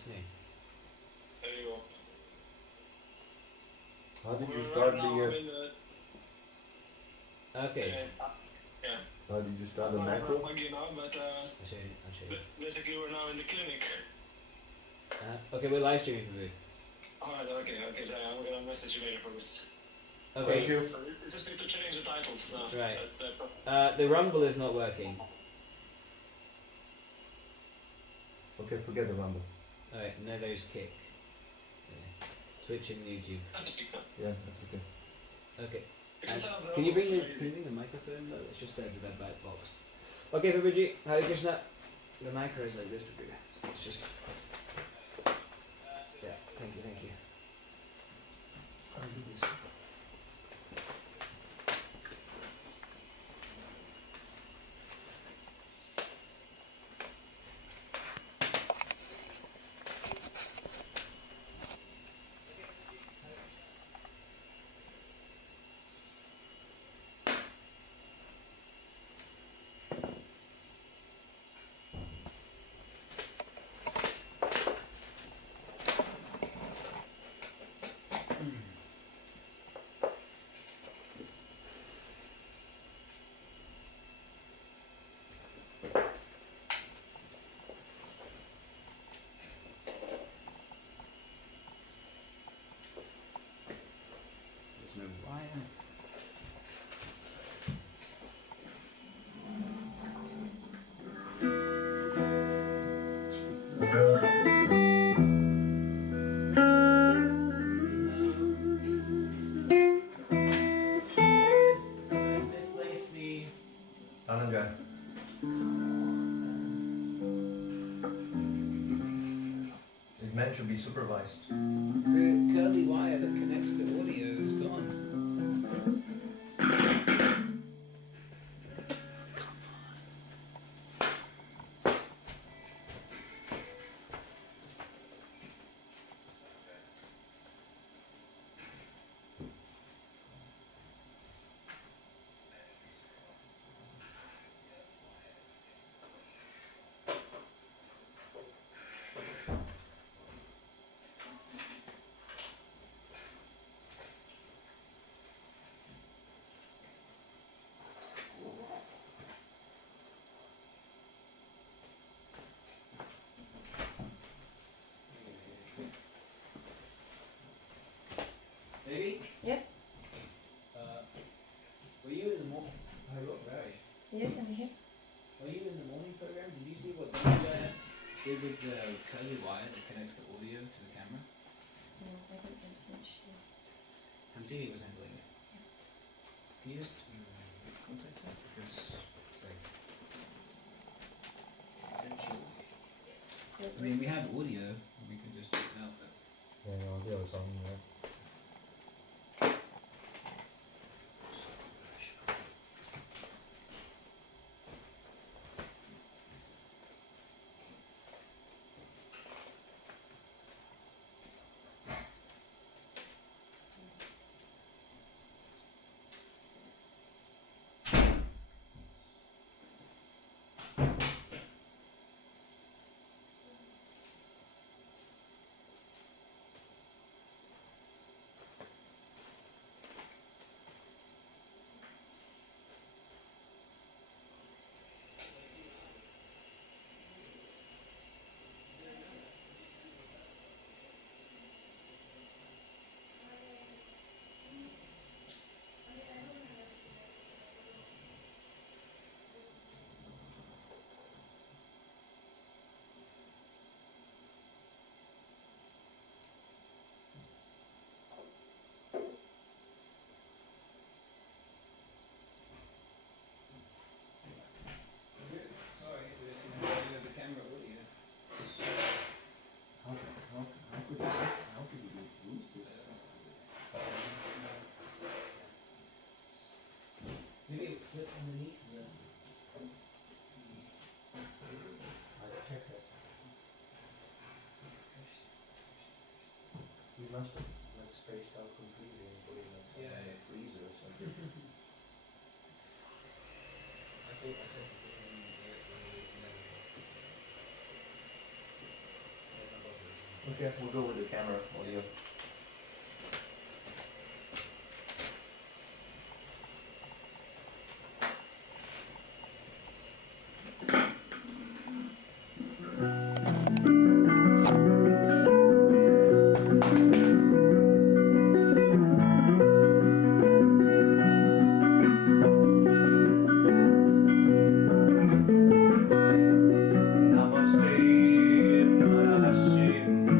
listening. There you go. How did you start the... Okay. Yeah. How did you start the macro? I'll show you. Basically, we're now in the clinic. Okay, we're live streaming for you. Alright, okay, I'm gonna message you later for this. Okay. Thank you. So you just need to change the titles now. Right. The rumble is not working. Okay, forget the rumble. Alright, now there's kick. Yeah. Twitch and YouTube. Yeah, that's okay. Okay. Can you bring the microphone? No, it's just there with that back box. Okay, Purujit, Hare Krishna. The micro is like this, Purujit. It's just... Yeah, thank you. I'll do this. There's no wire. Someone misplaced the... Ananga. It's meant to be supervised. The curly wire that connects the audio is gone. Baby? Yeah? Were you in the morning? I wrote very. Yes, I'm here. Were you in the morning program? Did you see what Dhananjaya did with the curly wire that connects the audio to the camera? No, I don't know so much. Hansini was handling it. Can you just contact her? Because it's like essential. I mean, we have audio, we can just check it out, but... Yeah, audio is on there. Okay, we'll go with the camera audio. Namaste Narashimaya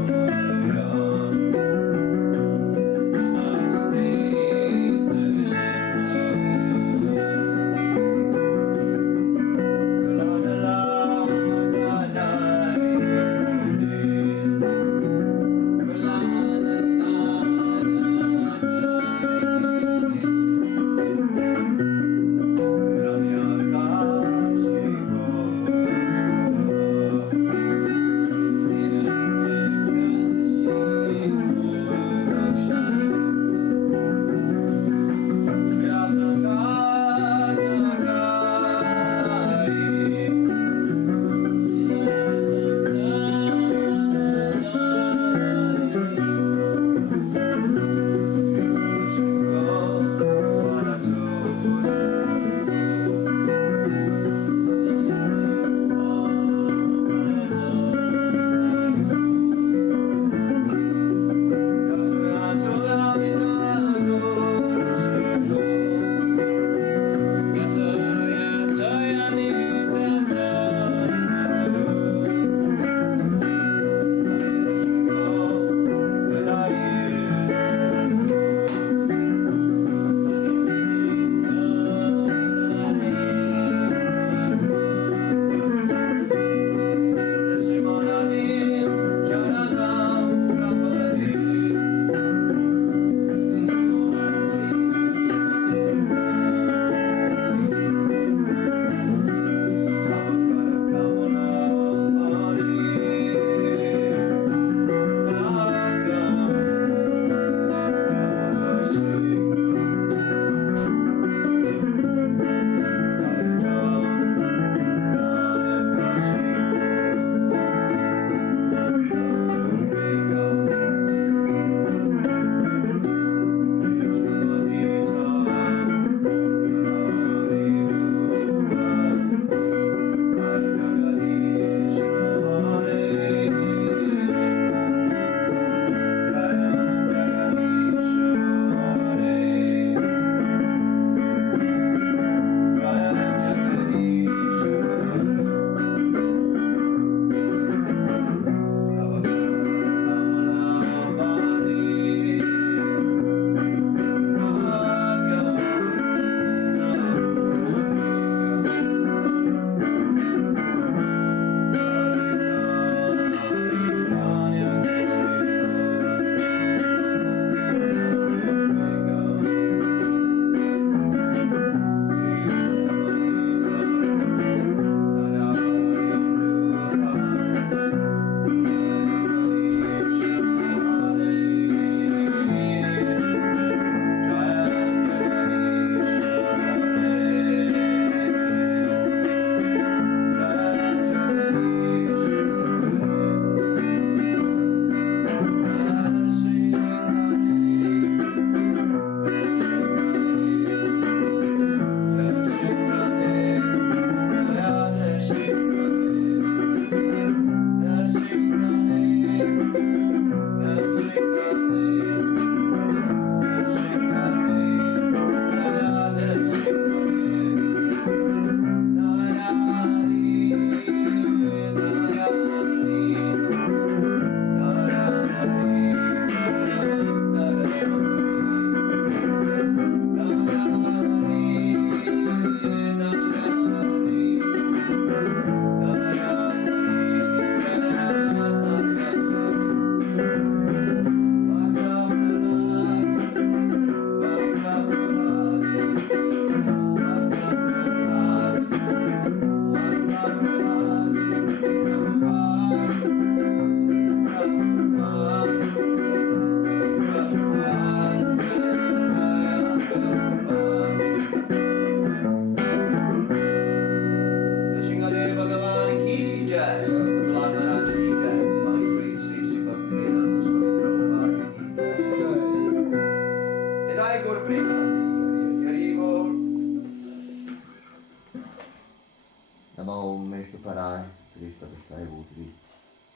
Parai, Krishna Prasthai Bhutri,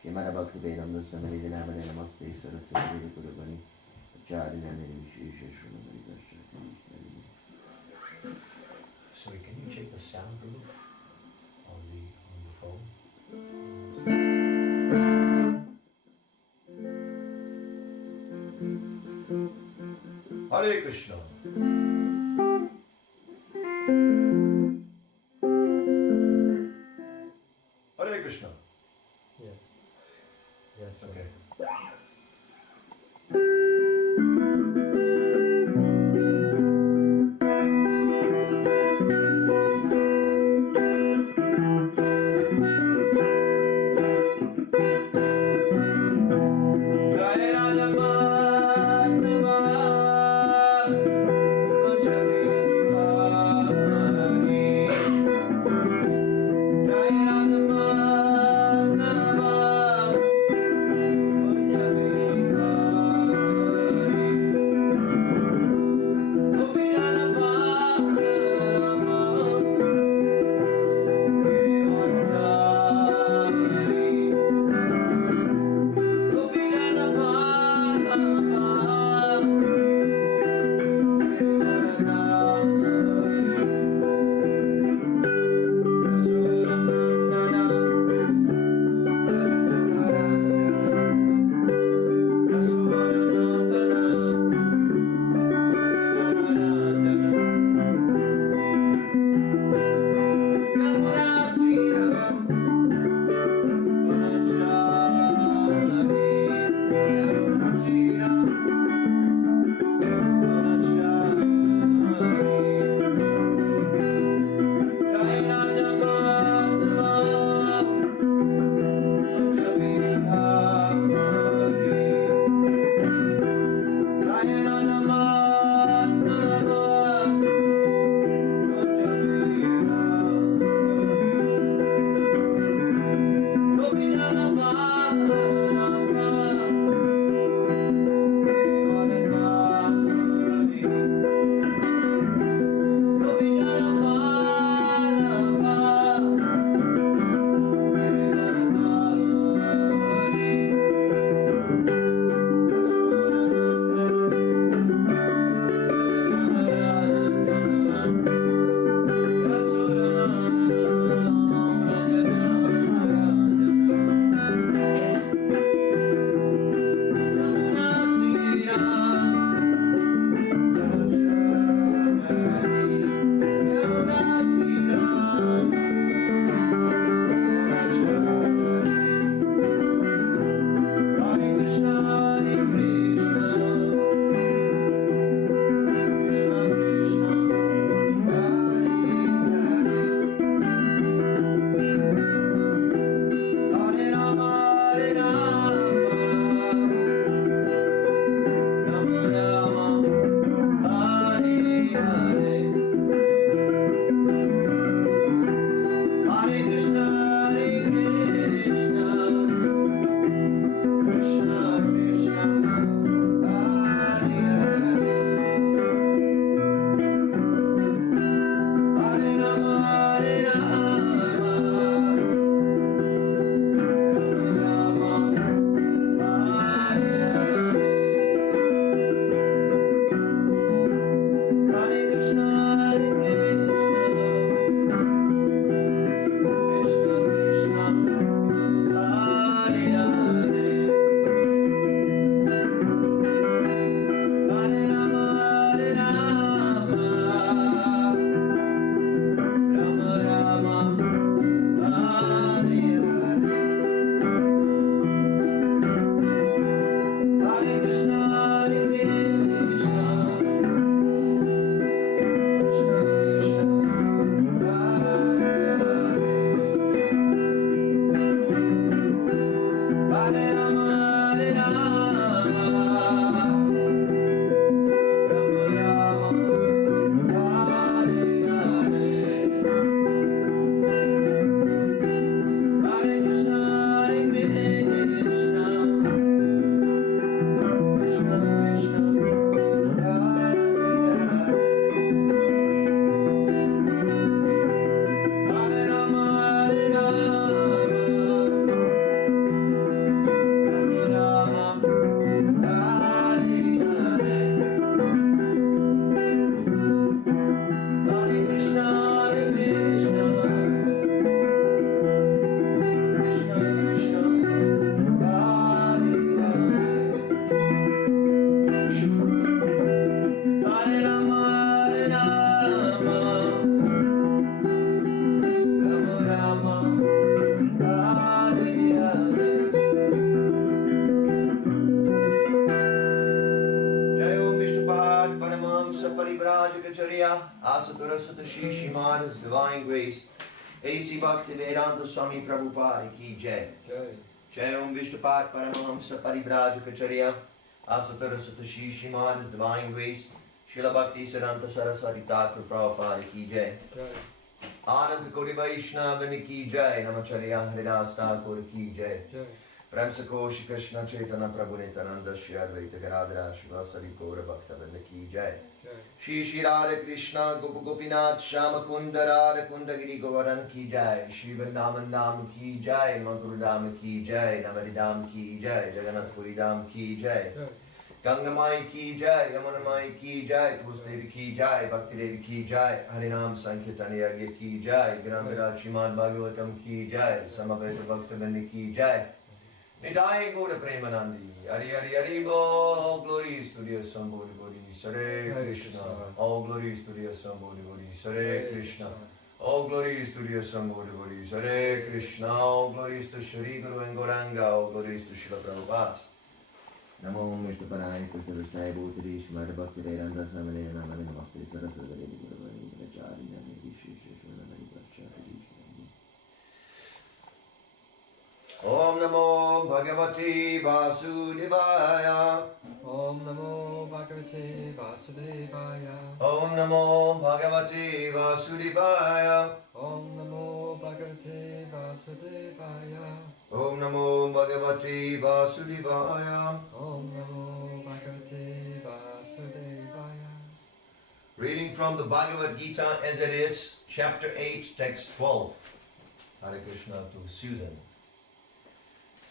Shimada Bhakti Vedam Dasamani Dinamani Namaste Saraswati Guruvani, Acharya Nani Vishesha Shunamani Darshan. Sorry, can you check the sound group on the phone? Hare Krishna. Hare Krishna. Yeah. Yes. Okay. Jai Saraswati Shri Srimad His Divine Grace A.C. Bhaktivedanta Swami Prabhupada Ki Jai. Jai Om Vishnupat Paramahamsa Paribrajacharya Asa Saraswati Shri Srimad His Divine Grace Srila Bhakti Siddhanta Saraswati Thakur Prabhupada Ki Jai. Anand Kori Vaishnava Ki Jai. Namacharya Haridas Thakur Ki Jai. Prem Sako Shri Krishna Chaitanya Prabhu Nityananda Shri Advaita Gadadhara Shivasari Gaura Bhaktavinda Ki Jai. Shri Shri Radha Krishna Gopa Gopinath Shama Kunda Radha Kunda Giri Govardhan Ki Jai. Shri Vrindavan Dham Ki Jai. Mathura Dham Ki Jai. Navadi Dham Ki Jai. Jagannath Puri Dham Ki Jai. Ganga Mai Ki Jai. Yamuna Mai Ki Jai. Tulsi Devi Ki Jai. Bhakti Devi Ki Jai. Harinam Sankirtana Yagya Ki Jai. Granvira Srimad Bhagavatam Ki Jai. Samaveta Bhaktavinda Ki Jai. Nidai Gaura Premanandi, Hari Hari Hari Bo, all glories to the Assembly Bodhi, Hare Krishna, all glories to the Assembly Bodhi, Hare Krishna, all glories to the Assembly Bodhi, Hare Krishna, all glories to Shri Guru and Gauranga, all glories to Srila Prabhupada. Namo Vishnu Paraya Krishna Vishnu Bhutri Shmad Bhakti Vedanta Samale Namane Namaste Saraswati Devi Guruvani Vrajari Nami Vishesha Shunamani Vrachari. Om Namo Bhagavate Vasudevaya. Om Namo Bhagavate Vasudevaya. Om Namo Bhagavate Vasudevaya. Om Namo Bhagavate Vasudevaya. Om Namo Bhagavate Vasudevaya. Om Namo Bhagavate Vasudevaya. Reading from the Bhagavad-Gita as it is, chapter 8, text 12. Hare Krishna to Susan.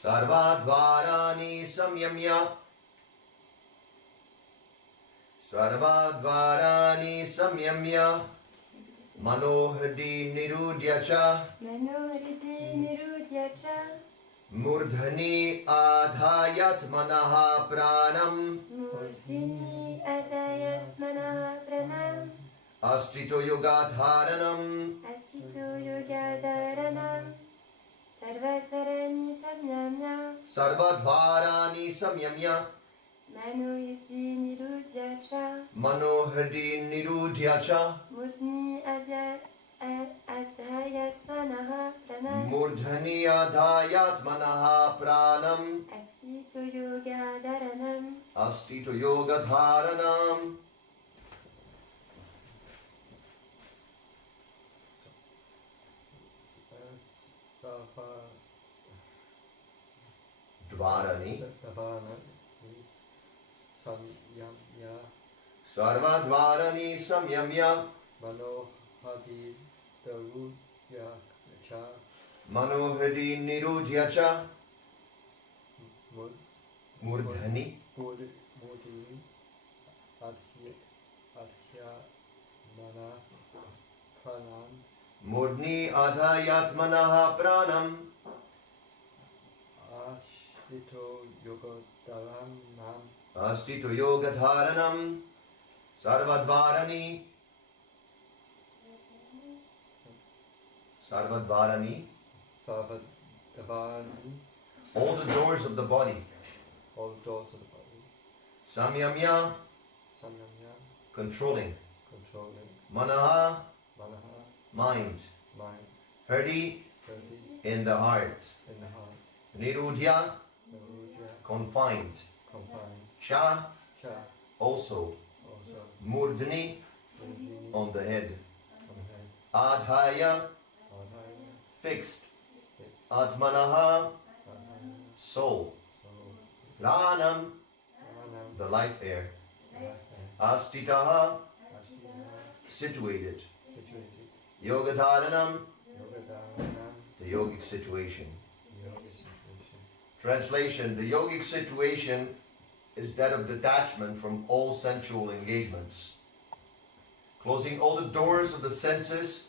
Sarvadvarani samyamya. Sarvadvarani samyamya. Manohadi nirudhyacha. Manohriti nirudhyacha. Murdhani adhayat manaha pranam. Murtini adayat manaha pranam. Astito yogadharanam. Astito yogadharanam. Sarvatvarani samyamya. Sarvadvarani samyamya. Manohriti nirudhyacha. Manohadi nirudhyacha. Murtini adayat manaha pranam. Murdhani adhayat manaha pranam. Astito yogadharanam. Astito yogadharanam. Safa Dvarani. Davana Samyamya Sarvadvarani samyamya. Manohadi Darudhyacha Manohadi nirudhyacha. Murdhani. Mudi Adhya Mana Pranam Murdni adhayat manaha pranam. Ashito Yogadharanam Astito yogadharanam. Sarvadvarani. Sarvadvarani. Savadavani, All the doors of the body. all the doors of the body. Samyamya. Samyamya, Controlling. controlling. Manaha. Manaha, Mind. mind. Hrdi. Hrdi, In the heart. in the heart. Nirudhya. Narudhya, Confined. confined. Cha. Cha, Also. also. Murdhani. Murdhini, On the head. on the head. Adhaya. Adhaya, Fixed. fixed. Atmanaha. Adhaya, Soul. soul. Pranam. Pranam, The life air. life and Astitaha. Ashtina, Situated. situated. Yogadharanam. Yogadharanam, The yogic situation. yoga situation. Translation. The yogic situation is that of detachment from all sensual engagements. Closing all the doors of the senses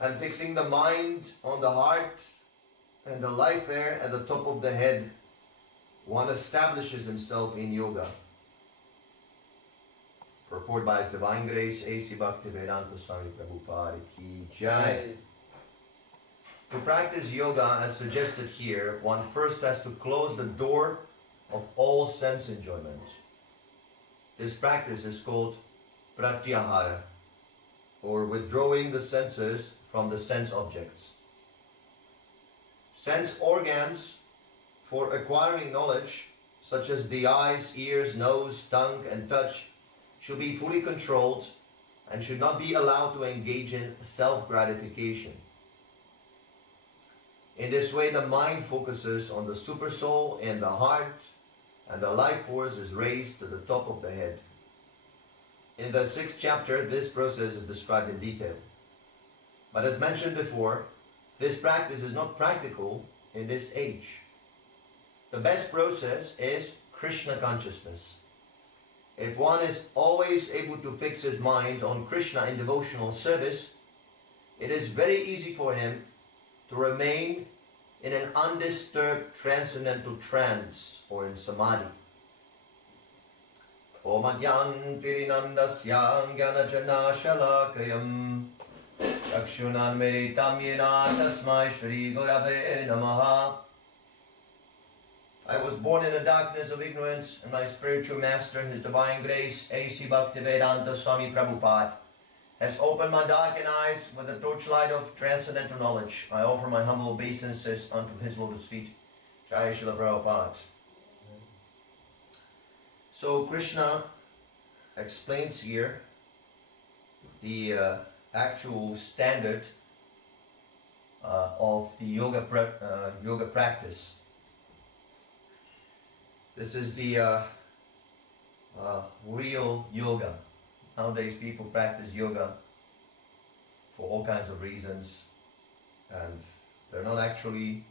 and fixing the mind on the heart and the life air at the top of the head, one establishes himself in yoga. Purport by His Divine Grace, A.C. Bhaktivedanta Swami Prabhupada Ki Jai. To practice yoga as suggested here, one first has to close the door of all sense enjoyment. This practice is called pratyahara. or withdrawing the senses from the sense objects. Sense organs for acquiring knowledge, such as the eyes, ears, nose, tongue, and touch, should be fully controlled and should not be allowed to engage in self-gratification. In this way, the mind focuses on the supersoul in the heart, and the life force is raised to the top of the head. In the 6th chapter, this process is described in detail. But as mentioned before, this practice is not practical in this age. The best process is Krishna consciousness. If one is always able to fix his mind on Krishna in devotional service, it is very easy for him to remain in an undisturbed transcendental trance or in samadhi. Om Ajnantirinandasyam Gyanajanashalakayam Chakshunan Meritam Yena Tasmai Shri Gurave Namaha. I was born in the darkness of ignorance, and my spiritual master, His Divine Grace, A.C. Bhaktivedanta Swami Prabhupada, has opened my darkened eyes with the torchlight of transcendental knowledge. I offer my humble obeisances unto His lotus feet. Jai Srila Prabhupada. So Krishna explains here the actual standard of the yoga practice. This is the real yoga. Nowadays people practice yoga for all kinds of reasons, and they're not actually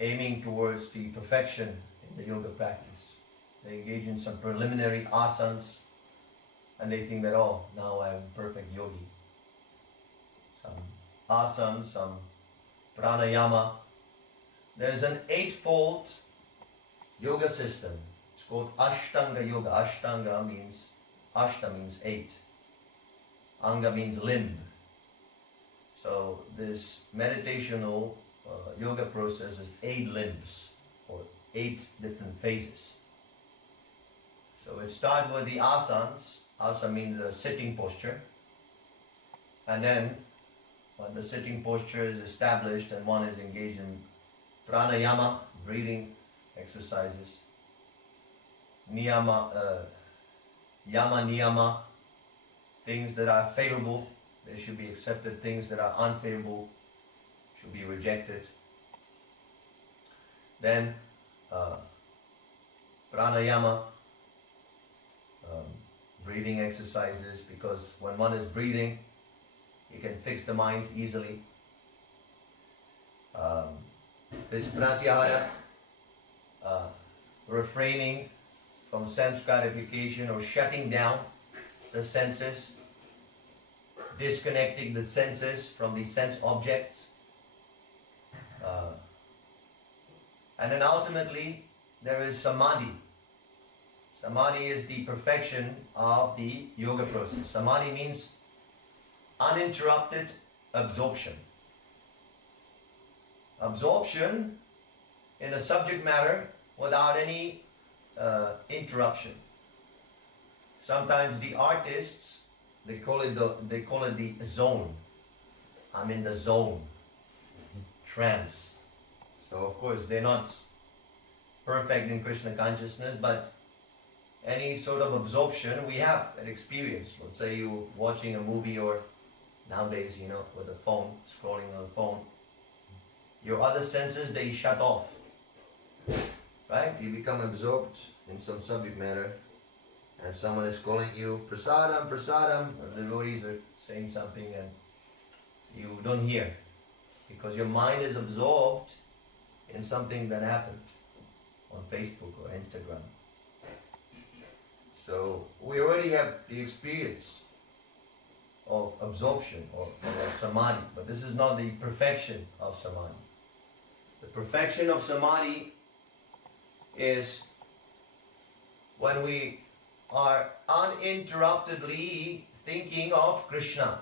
aiming towards the perfection in the yoga practice. They engage in some preliminary asanas, and they think that, oh, now I'm a perfect yogi. Some asanas, some pranayama. There's an 8-fold yoga system. It's called Ashtanga Yoga. Ashtanga means, Ashta means 8. Anga means limb. So this meditational yoga process is 8 limbs, or 8 different phases. So it starts with the asanas. Asana means a sitting posture. And then when the sitting posture is established and one is engaged in pranayama, breathing exercises, niyama, yama niyama, things that are favorable, they should be accepted. Things that are unfavorable should be rejected. Then pranayama, breathing exercises, because when one is breathing, you can fix the mind easily. This pratyahara, refraining from sense gratification or shutting down the senses, disconnecting the senses from the sense objects. And then ultimately there is samadhi. Samadhi is the perfection of the yoga process. Samadhi means uninterrupted absorption. Absorption in a subject matter without any interruption. Sometimes the artists, they call it the zone. I'm in the zone, trance. So of course they're not perfect in Krishna consciousness, but any sort of absorption we have an experience. Let's say you're watching a movie, or nowadays, with a phone, scrolling on the phone, your other senses, they shut off. Right? You become absorbed in some subject matter, and someone is calling you prasadam, prasadam, or the devotees are saying something and you don't hear, because your mind is absorbed in something that happened on Facebook or Instagram. So we already have the experience of absorption or samadhi, but this is not the perfection of samadhi. The perfection of samadhi is when we are uninterruptedly thinking of Krishna.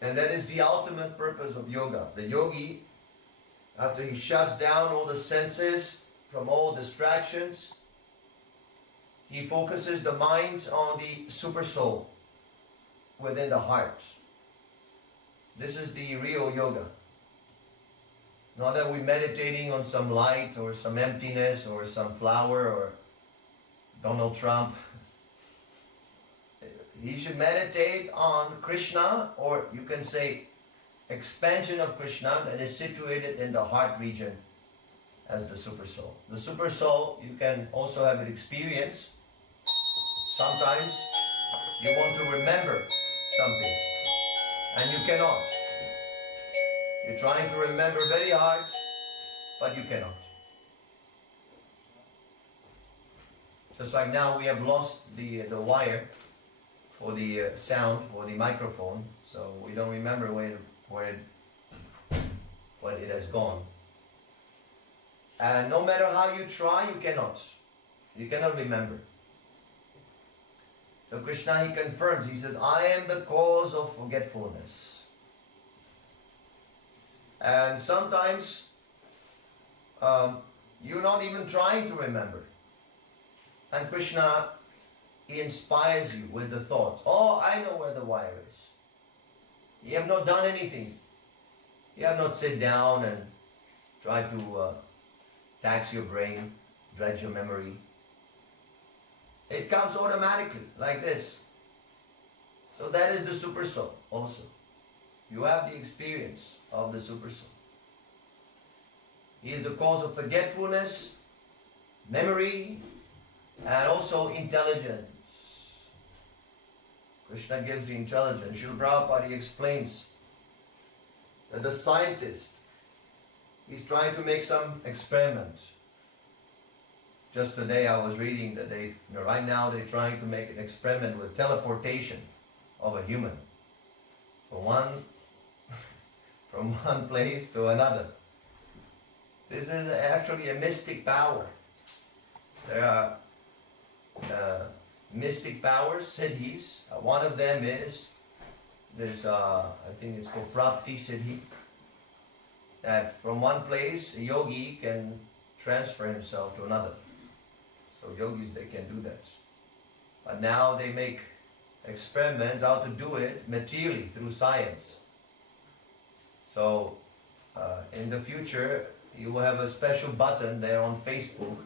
And that is the ultimate purpose of yoga. The yogi, after he shuts down all the senses from all distractions, he focuses the minds on the super soul within the heart. This is the real yoga. Not that we're meditating on some light or some emptiness or some flower or Donald Trump. He should meditate on Krishna, or you can say expansion of Krishna that is situated in the heart region as the super soul. The super soul, you can also have an experience. Sometimes you want to remember something and you cannot. You're trying to remember very hard, but you cannot. Just like now we have lost the wire for the sound, for the microphone, so we don't remember where it has gone. And no matter how you try, you cannot. You cannot remember. So Krishna, he confirms, he says, I am the cause of forgetfulness. And sometimes you're not even trying to remember. And Krishna, he inspires you with the thoughts. Oh, I know where the wire is. You have not done anything. You have not sit down and tried to tax your brain, dredge your memory. It comes automatically, like this. So that is the super soul also. You have the experience of the super soul. He is the cause of forgetfulness, memory, and also intelligence. Krishna gives the intelligence. Srila Prabhupada, he explains that the scientist, he's trying to make some experiment. Just today I was reading that right now they're trying to make an experiment with teleportation of a human from one place to another. This is actually a mystic power. There are mystic powers, siddhis. One of them is this, I think it's called Practise siddhi. That from one place, a yogi can transfer himself to another. So yogis, they can do that. But now they make experiments how to do it materially through science. So in the future, you will have a special button there on Facebook,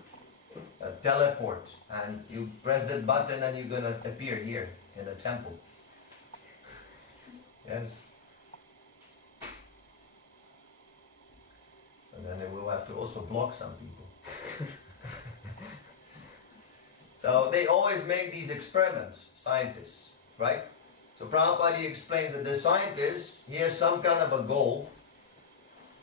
teleport, and you press that button and you're going to appear here in a temple. Yes. And then they will have to also block some people. So they always make these experiments, scientists, right? So Prabhupada explains that the scientist, he has some kind of a goal,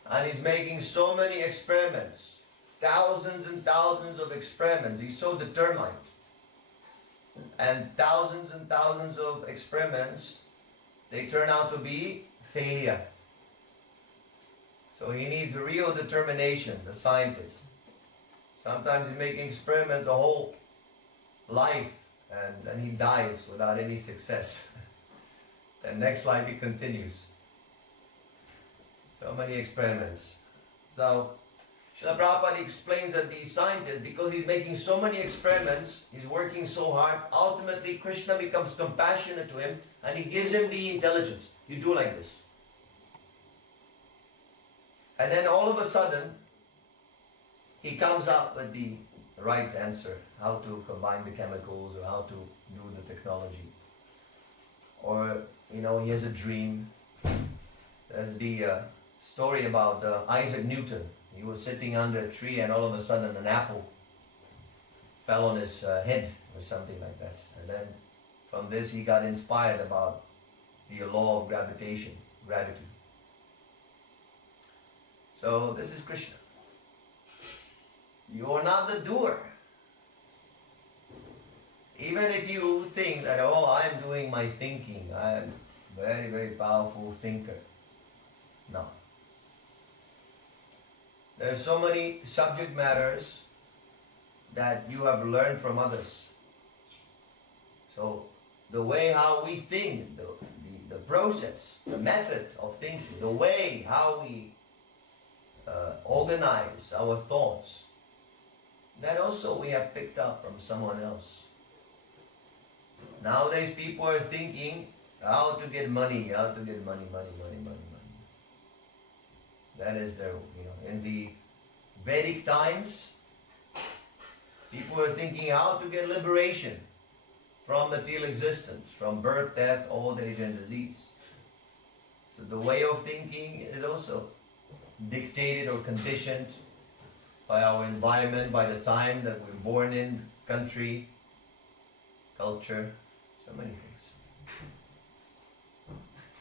and he's making so many experiments, thousands and thousands of experiments. He's so determined. And thousands of experiments, they turn out to be failure. So he needs real determination, the scientist. Sometimes he's making experiments the whole life, and he dies without any success. Then next life he continues. So many experiments. So Srila Prabhupada explains that the scientist, because he's making so many experiments, he's working so hard, ultimately Krishna becomes compassionate to him and he gives him the intelligence. You do like this. And then all of a sudden, he comes up with the right answer, how to combine the chemicals or how to do the technology. Or, he has a dream. There's the story about Isaac Newton. He was sitting under a tree and all of a sudden an apple fell on his head or something like that. And then from this he got inspired about the law of gravitation, gravity. So this is Krishna. You are not the doer. Even if you think that, oh, I'm doing my thinking, I'm a very, very powerful thinker. No. There are so many subject matters that you have learned from others. So the way how we think, the process, the method of thinking, the way how we organize our thoughts, that also we have picked up from someone else. Nowadays people are thinking how to get money, money. That is their, in the Vedic times, people were thinking how to get liberation from material existence, from birth, death, old age and disease. So the way of thinking is also dictated or conditioned by our environment, by the time that we're born in, country, culture, so many things.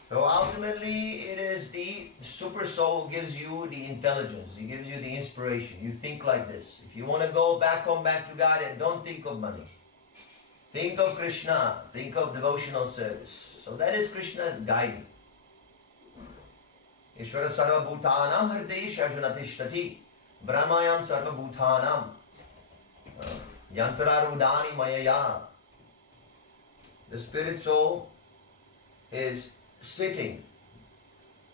So ultimately it is the super soul who gives you the intelligence, he gives you the inspiration. You think like this. If you want to go back home, back to God, and don't think of money. Think of Krishna, think of devotional service. So that is Krishna's guiding. Ishvara sarva bhutanam hridesh arjuna tishtati brahmayam sarva bhutanam yantra rudani mayaya. The spirit soul is sitting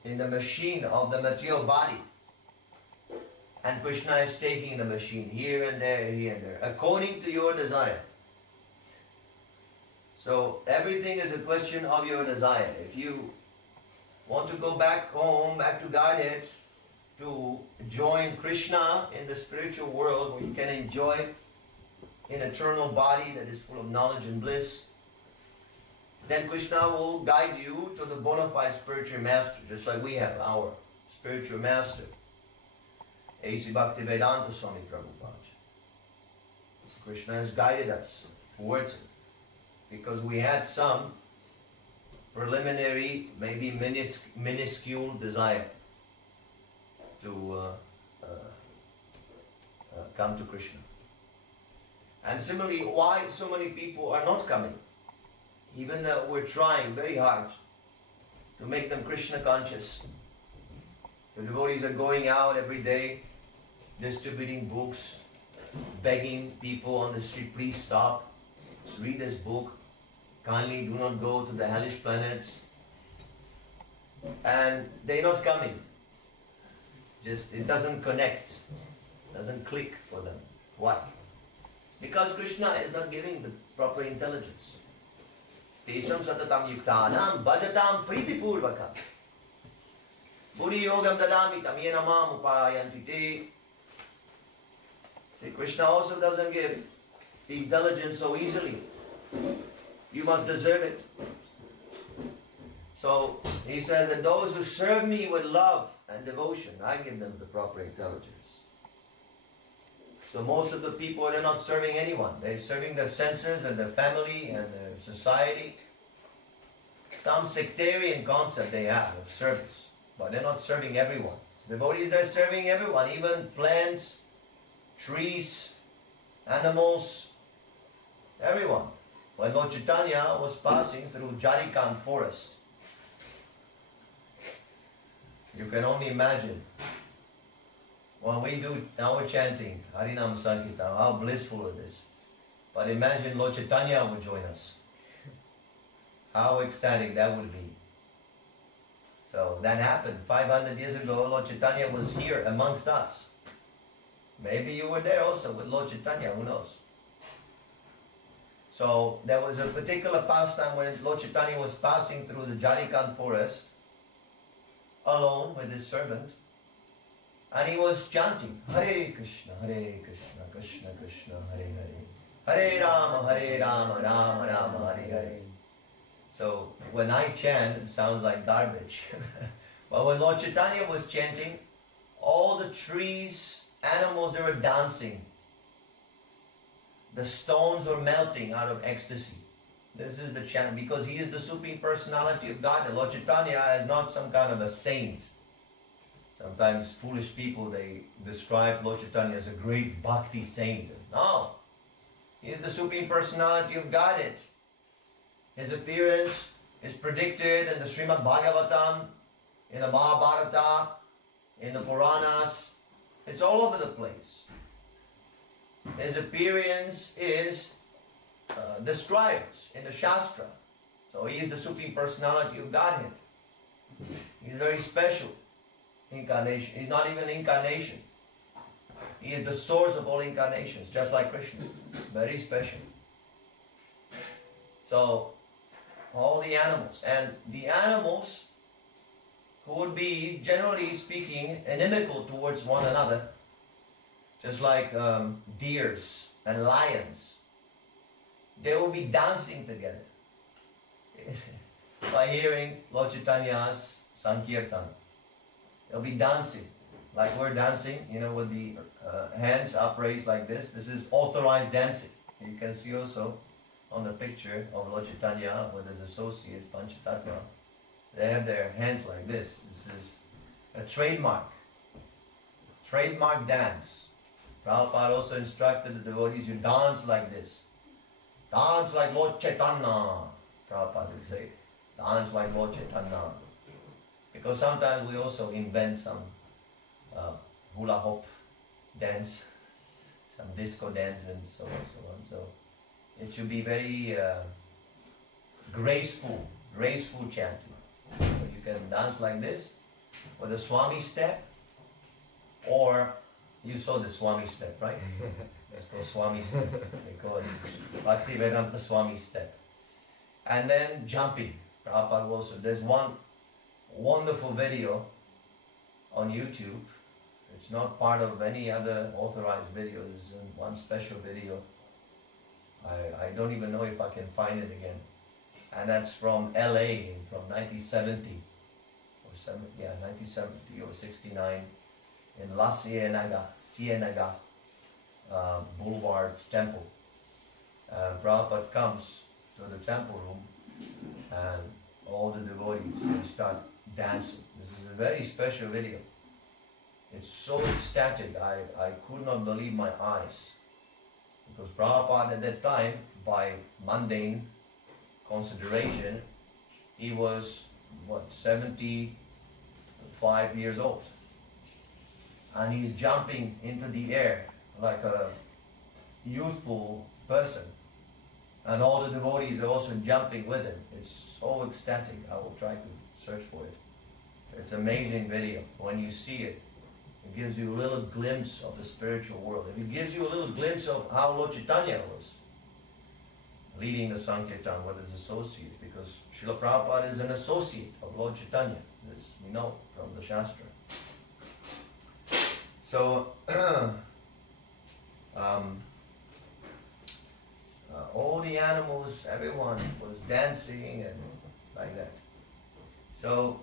in the machine of the material body, and Krishna is taking the machine here and there, according to your desire. So everything is a question of your desire. If you want to go back home, back to Godhead, to join Krishna in the spiritual world where you can enjoy an eternal body that is full of knowledge and bliss, then Krishna will guide you to the bona fide spiritual master, just like we have our spiritual master, A.C. Bhaktivedanta Swami Prabhupada. Krishna has guided us towards it, because we had some preliminary, maybe minuscule desire to come to Krishna. And similarly, why so many people are not coming? Even though we're trying very hard to make them Krishna conscious. The devotees are going out every day, distributing books, begging people on the street, please stop, read this book, kindly do not go to the hellish planets. And they're not coming. Just, it doesn't connect, doesn't click for them. Why? Because Krishna is not giving the proper intelligence. Tesham satatam yuktanam bhajatam pritipurvakam Buri yogam dadami tam yena mam upayanti te. See, Krishna also doesn't give the intelligence so easily. You must deserve it. So he says that those who serve me with love and devotion, I give them the proper intelligence. So most of the people, they're not serving anyone. They're serving their senses and their family and their society. Some sectarian concept they have of service, but they're not serving everyone. Devotees, they're serving everyone, even plants, trees, animals, everyone. When Lord Chaitanya was passing through Jarikan forest, you can only imagine when we do our chanting, Harinam Sankirtan, how blissful it is. But imagine Lord Chaitanya would join us. How ecstatic that would be. So that happened 500 years ago. Lord Chaitanya was here amongst us. Maybe you were there also with Lord Chaitanya, who knows? So there was a particular pastime when Lord Chaitanya was passing through the Jarikan forest, alone with his servant, and he was chanting, Hare Krishna, Krishna Krishna, Hare Hare, Hare Rama, Rama Rama, Hare Hare. So when I chant, it sounds like garbage. But when Lord Chaitanya was chanting, all the trees, animals, they were dancing. The stones were melting out of ecstasy. This is the chant, because he is the Supreme Personality of God. And Lord Chaitanya is not some kind of a saint. Sometimes foolish people, they describe Lord Chaitanya as a great bhakti saint. No. He is the Supreme Personality of Godhead. His appearance is predicted in the Srimad Bhagavatam, in the Mahabharata, in the Puranas. It's all over the place. His appearance is described in the Shastra. So he is the Supreme Personality of Godhead. He's very special incarnation. He's not even incarnation. He is the source of all incarnations, just like Krishna. Very special. So, all the animals. And the animals who would be, generally speaking, inimical towards one another, just like deers and lions, they will be dancing together by hearing Lord Chaitanya's Sankirtan. They'll be dancing, like we're dancing, you know, with the hands upraised like this. This is authorized dancing. You can see also on the picture of Lord Chaitanya with his associates, Panchatattva. They have their hands like this. This is a trademark dance. Prabhupada also instructed the devotees, you dance like this. Dance like Lord Chaitanya. Prabhupada would say, dance like Lord Chaitanya. Because sometimes we also invent some hula hop dance, some disco dance and so on and so on. So it should be very graceful chanting. So you can dance like this with a Swami step, or you saw the Swami step, right? It's called Swami step. They call it Bhaktivedanta Swami step. And then jumping. Prabhupada also, there's one wonderful video on YouTube. It's not part of any other authorized videos. It's one special video. I don't even know if I can find it again. And that's from LA from 1970 or 69 in La Cienega Boulevard Temple. Prabhupada comes to the temple room and all the devotees, they start dancing. This is a very special video. It's so ecstatic, I could not believe my eyes. Because Prabhupada at that time, by mundane consideration, he was, 75 years old. And he's jumping into the air like a youthful person. And all the devotees are also jumping with him. It's so ecstatic. I will try to search for it. It's an amazing video. When you see it, it gives you a little glimpse of the spiritual world. It gives you a little glimpse of how Lord Chaitanya was leading the Sankirtan with his associates, because Srila Prabhupada is an associate of Lord Chaitanya. This we know from the Shastra. So, all the animals, everyone was dancing and like that. So,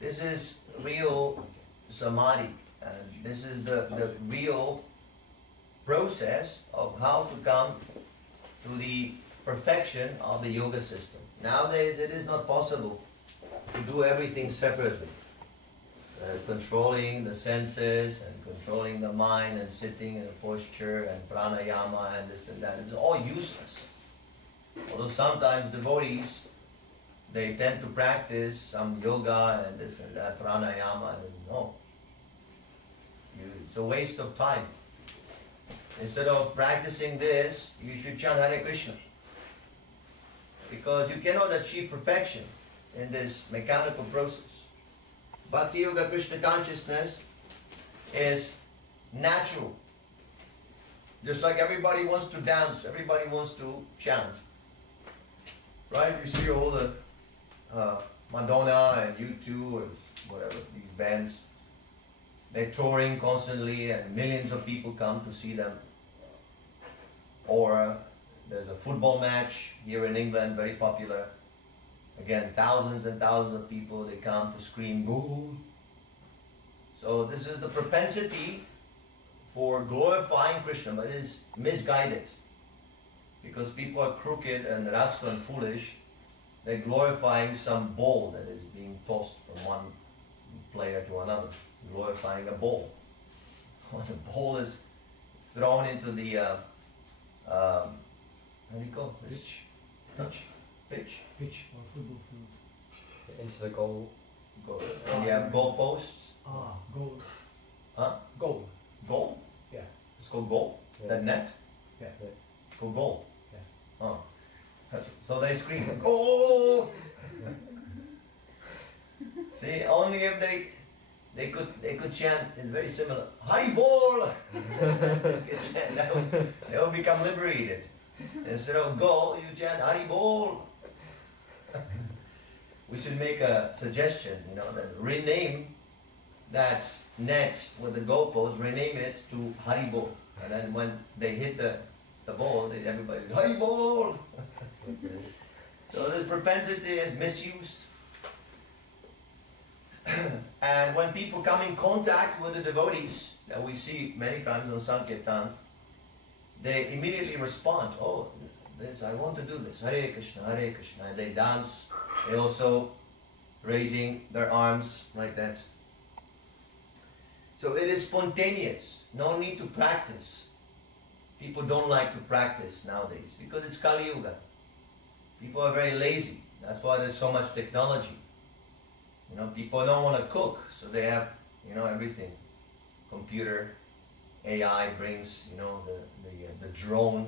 this is real samadhi, and this is the real process of how to come to the perfection of the yoga system. Nowadays it is not possible to do everything separately. Controlling the senses and controlling the mind and sitting in a posture and pranayama and this and that. It's all useless. Although sometimes devotees, they tend to practice some yoga and this and that, pranayama, and no. It's a waste of time. Instead of practicing this, you should chant Hare Krishna. Because you cannot achieve perfection in this mechanical process. Bhakti Yoga Krishna consciousness is natural. Just like everybody wants to dance, everybody wants to chant. Right? You see all the Madonna and U2 or whatever, these bands. They're touring constantly and millions of people come to see them. Or there's a football match here in England, very popular. Again, thousands and thousands of people, they come to scream, goal. So this is the propensity for glorifying Krishna, but it is misguided. Because people are crooked and rascal and foolish, they're glorifying some ball that is being tossed from one player to another. Glorifying a ball. When the ball is thrown into the, how do you call it? Pitch or football field. Into the goal. And you have goal posts. Goal. Huh? Goal. Goal? Yeah. It's called goal? Yeah. That net? Yeah. It's called goal? Yeah. Oh. So they scream, goal! See, only if they they could chant, it's very similar, Hari Bol! They will become liberated. Instead of go, you chant Hari Bol. We should make a suggestion, that rename that net with the goalpost, rename it to Hari Bol. And then when they hit the ball, everybody, Hari Bol! So this propensity is misused. And when people come in contact with the devotees, that we see many times on Sankirtan, they immediately respond, oh, this, I want to do this, Hare Krishna, Hare Krishna. And they dance, they also raising their arms like that. So it is spontaneous, no need to practice. People don't like to practice nowadays because it's Kali Yuga. People are very lazy, that's why there's so much technology. People don't want to cook, so they have, everything. Computer, AI brings, the drone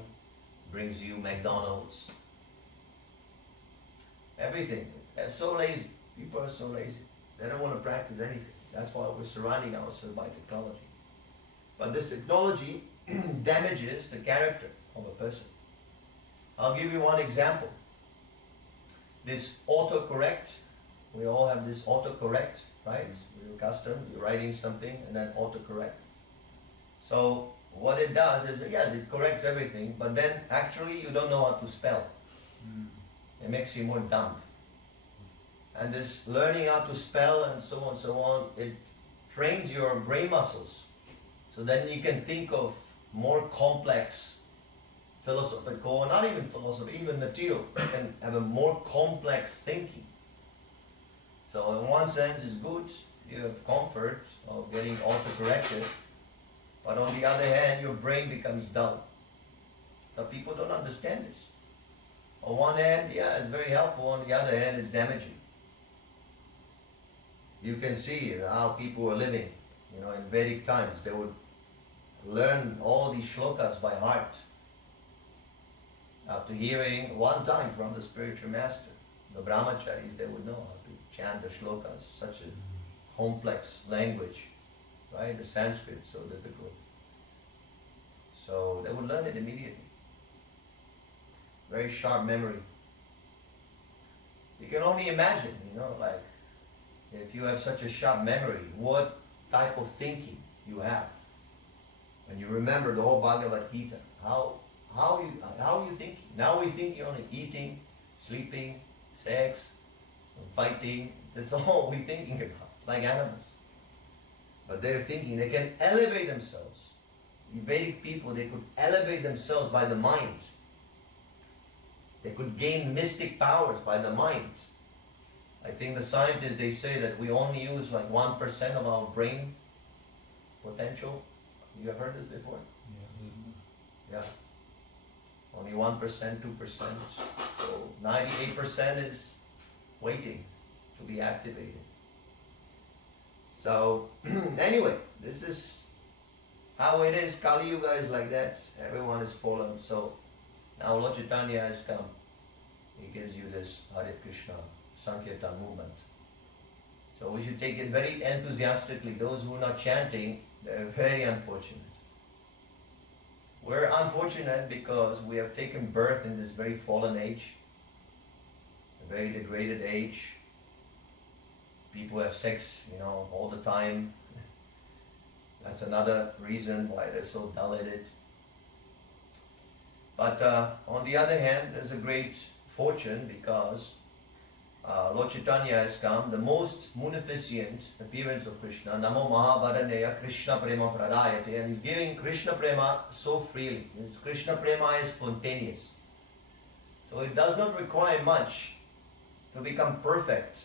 brings you McDonald's. Everything. They're so lazy. People are so lazy. They don't want to practice anything. That's why we're surrounding ourselves by technology. But this technology damages the character of a person. I'll give you one example. This autocorrect, we all have this autocorrect, right? We're accustomed, you're writing something and then autocorrect. So what it does is, yes, it corrects everything, but then actually you don't know how to spell. It makes you more dumb. And this learning how to spell and so on, it trains your brain muscles. So then you can think of more complex philosophical, not even philosophy, even material. You can have a more complex thinking. So in one sense it's good, you have comfort of getting auto-corrected, but on the other hand your brain becomes dull. So people don't understand this. On one hand, yeah, it's very helpful, on the other hand it's damaging. You can see how people were living, in Vedic times. They would learn all these shlokas by heart. After hearing one time from the spiritual master, the brahmacharis, they would know how to chant the shlokas, such a complex language, right? The Sanskrit, so difficult. So they would learn it immediately. Very sharp memory. You can only imagine, like, if you have such a sharp memory, what type of thinking you have. When you remember the whole Bhagavad-Gita, how you think? Now we think you're only eating, sleeping, sex, fighting. That's all we're thinking about, like animals. But they're thinking they can elevate themselves. The Vedic people, they could elevate themselves by the mind. They could gain mystic powers by the mind. I think the scientists, they say that we only use like 1% of our brain potential. You have heard this before? Yeah. Only 1%, 2%. So 98% is waiting to be activated. So anyway, this is how it is. Kali Yuga is like that. Everyone is fallen. So now Lord Chaitanya has come. He gives you this Hare Krishna Sankirtan movement. So we should take it very enthusiastically. Those who are not chanting, they're very unfortunate. We're unfortunate because we have taken birth in this very fallen age, a very degraded age. People have sex, all the time. That's another reason why they're so dull-headed. But on the other hand, there's a great fortune because Lord Chaitanya has come, the most munificent appearance of Krishna, Namo Mahabharaneya Krishna Prema Pradayate, and he's giving Krishna Prema so freely. His Krishna Prema is spontaneous. So it does not require much to become perfect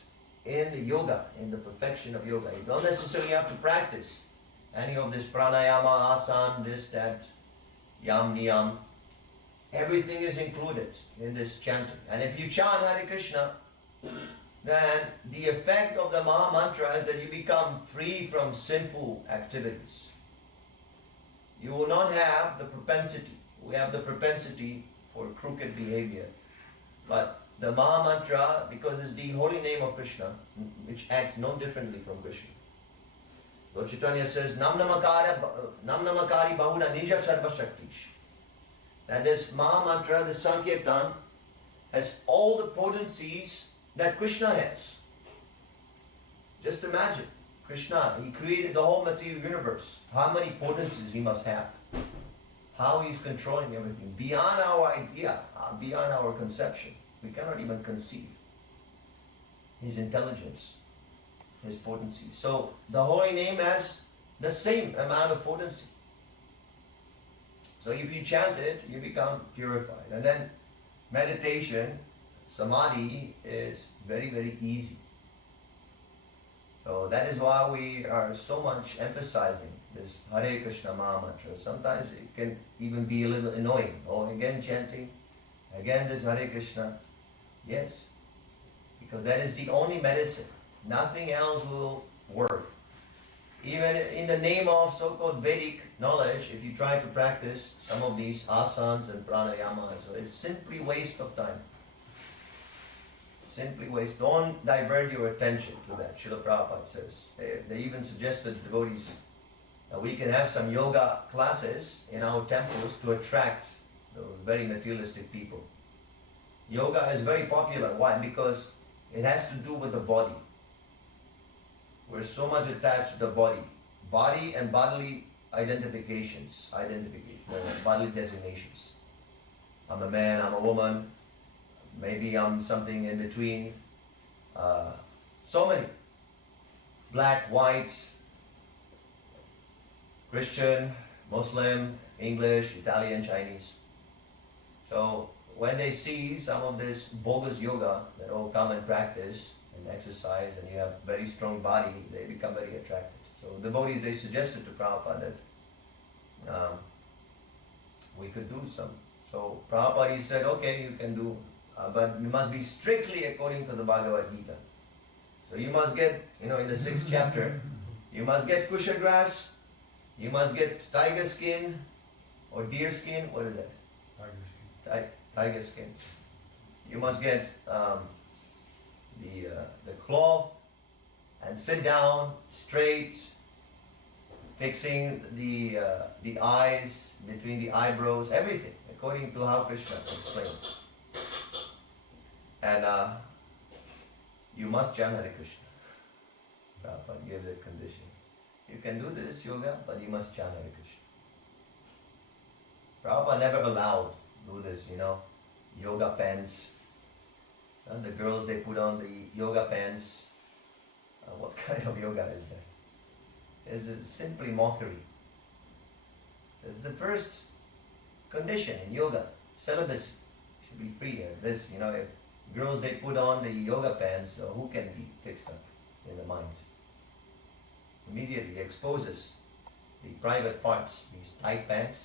in the yoga, in the perfection of yoga. You don't necessarily have to practice any of this pranayama, asana, this, that, yam, niyam. Everything is included in this chanting. And if you chant Hare Krishna, then the effect of the Maha Mantra is that you become free from sinful activities. You will not have the propensity. We have the propensity for crooked behavior. But the Maha Mantra, because it's the holy name of Krishna, which acts no differently from Krishna. Lord Chaitanya says, Namnamakari Bahuna Ninja Sarva Shaktish. And this Maha Mantra, this Sankirtan, has all the potencies that Krishna has. Just imagine, Krishna, he created the whole material universe. How many potencies he must have. How he's controlling everything. Beyond our idea, beyond our conception. We cannot even conceive his intelligence, his potency. So the holy name has the same amount of potency. So if you chant it, you become purified. And then meditation, samadhi, is very, very easy. So that is why we are so much emphasizing this Hare Krishna Maha Mantra. Sometimes it can even be a little annoying. Oh, again chanting, again this Hare Krishna. Yes, because that is the only medicine. Nothing else will work. Even in the name of so-called Vedic knowledge, if you try to practice some of these asanas and pranayama, so it's simply waste of time. Simply waste. Don't divert your attention to that. Srila Prabhupada says. They even suggested devotees that we can have some yoga classes in our temples to attract the very materialistic people. Yoga is very popular. Why? Because it has to do with the body. We're so much attached to the body. Body and bodily identifications, bodily designations. I'm a man, I'm a woman, maybe I'm something in between. So many. Black, white, Christian, Muslim, English, Italian, Chinese. So when they see some of this bogus yoga that all come and practice and exercise, and you have very strong body, they become very attracted. So devotees, they suggested to Prabhupada that we could do some. So Prabhupada, he said, okay, you can do, but you must be strictly according to the Bhagavad-Gita. So you must get, in the 6th chapter, you must get kusha grass, you must get tiger skin, or deer skin, what is that? Tiger skin. You must get the cloth and sit down straight, fixing the eyes between the eyebrows, everything according to how Krishna explains. And you must chant Hare Krishna. Prabhupada gave that condition. You can do this yoga, but you must chant Hare Krishna. Prabhupada never allowed do this, yoga pants. And the girls, they put on the yoga pants. What kind of yoga is that? It's simply mockery. It's the first condition in yoga. Celibacy should be free. If girls, they put on the yoga pants, who can be fixed up in the mind? Immediately exposes the private parts, these tight pants.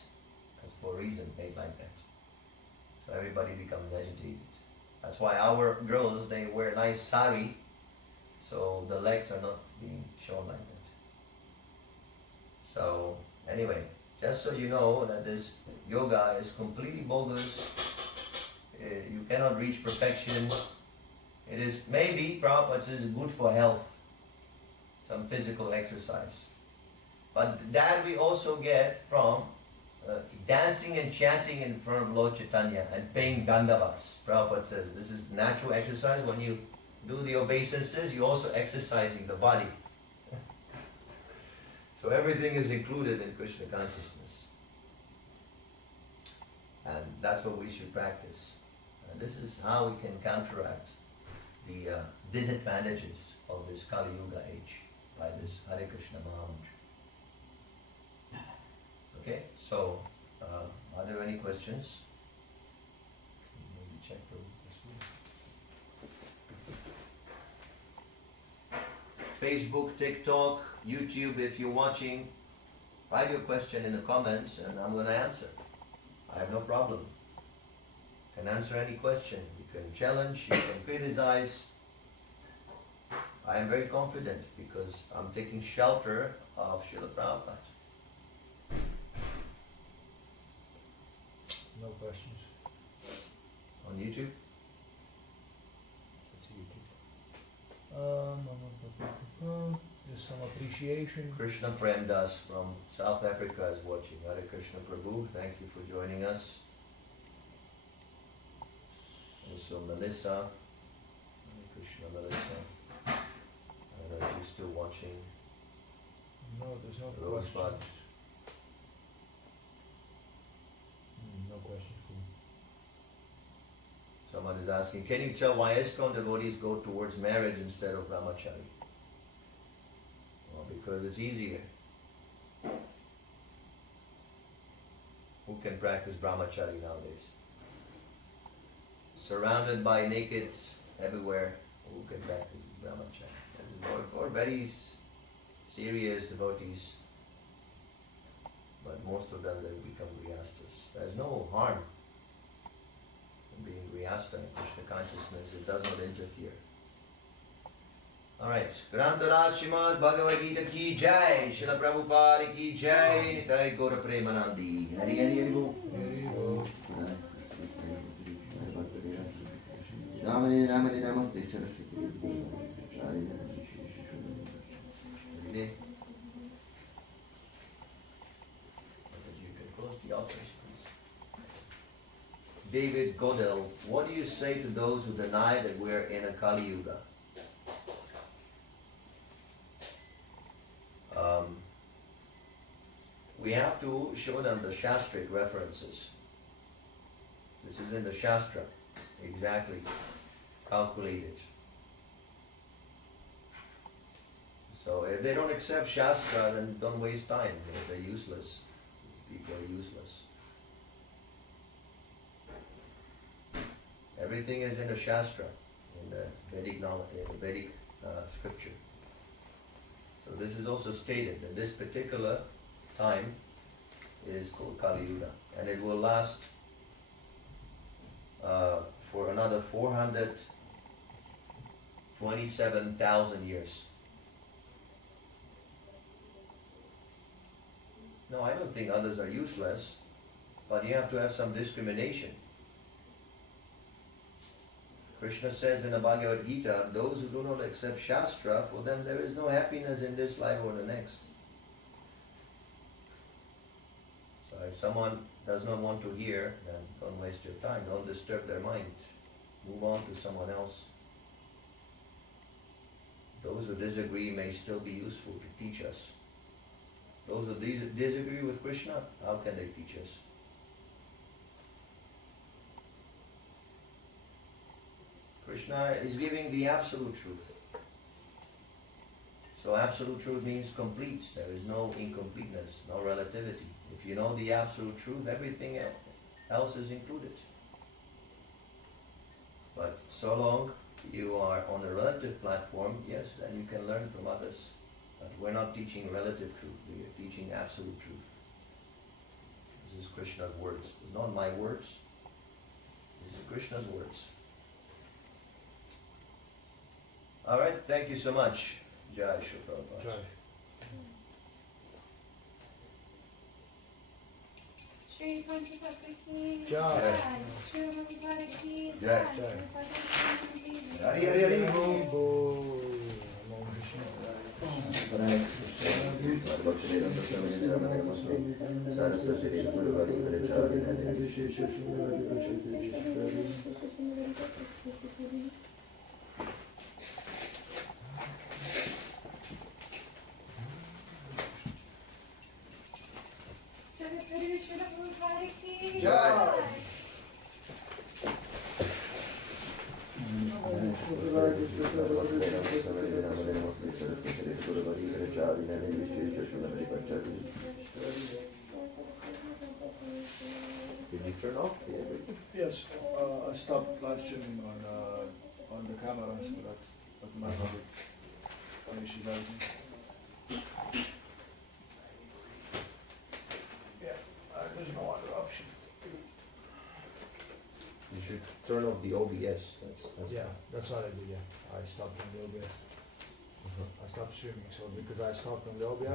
That's for a reason made like that. So everybody becomes agitated. That's why our girls, they wear nice sari, so the legs are not being shown like that. So anyway, just so you know that this yoga is completely bogus. You cannot reach perfection. It is maybe, Prabhupada says, good for health, some physical exercise. But that we also get from dancing and chanting in front of Lord Chaitanya and paying dandavats. Prabhupada says this is natural exercise. When you do the obeisances, you're also exercising the body. So everything is included in Krishna consciousness. And that's what we should practice. And this is how we can counteract the disadvantages of this Kali Yuga age by this Hare Krishna Maha Mantra. Okay, so are there any questions? Maybe check this one. Facebook, TikTok, YouTube, if you're watching, write your question in the comments and I'm going to answer. I have no problem. You can answer any question. You can challenge, you can criticize. I am very confident because I'm taking shelter of Srila Prabhupada. No questions. On YouTube? It's YouTube. Just some of appreciation. Krishna Prem Das from South Africa is watching. Hare Krishna Prabhu, thank you for joining us. Also Melissa. Hare Krishna Melissa. I don't know if you're still watching. No, there's no Rosebud. questions. No questions. Someone is asking, can you tell why ISKCON devotees go towards marriage instead of brahmachari? Well, because it's easier. Who can practice brahmachari nowadays? Surrounded by nakeds everywhere, who can practice brahmachari? Or very serious devotees, but most of them they become grihastas. There's no harm being Grihastha in Krishna consciousness, it does not interfere. Alright, Grantaraj Srimad Bhagavad-Gita ki jai, Srila Prabhupada ki jai, Nitai Gaura Premanandi. Hari Hari Hari Bo. Ramani Ramani Namaste Saraswati. You can close the altars. David Godel, what do you say to those who deny that we're in a Kali Yuga? We have to show them the Shastric references. This is in the Shastra, exactly calculated. So if they don't accept Shastra, then don't waste time. They're useless. People are useless. Everything is in the Shastra, in the Vedic knowledge, in the Vedic scripture. So this is also stated that this particular time is called Kali Yuga, and it will last for another 427,000 years. No, I don't think others are useless, but you have to have some discrimination. Krishna says in the Bhagavad-Gita, those who do not accept Shastra, for them there is no happiness in this life or the next. So if someone does not want to hear, then don't waste your time, don't disturb their mind. Move on to someone else. Those who disagree may still be useful to teach us. Those who disagree with Krishna, how can they teach us? Krishna is giving the absolute truth. So absolute truth means complete. There is no incompleteness, no relativity. If you know the absolute truth, everything else is included. But so long you are on a relative platform, yes, then you can learn from others. But we're not teaching relative truth, we are teaching absolute truth. This is Krishna's words. It's not my words. This is Krishna's words. Alright, thank you so much. Jai Shri Prabhupada. Jai. Shri Panchatattva ki Jai. jai. Shri Prabhupada ki Jai. jai. Shri Panchatattva ki jai. Hari Hari Hari Bo. Did you turn off the everything? Yes, I stopped live streaming on the camera so that automatically initializing. Yeah, there's no other option. You should turn off the OBS. That's what I did, yeah. I stopped on the OBS. I stopped streaming, so because I stopped on the OBS,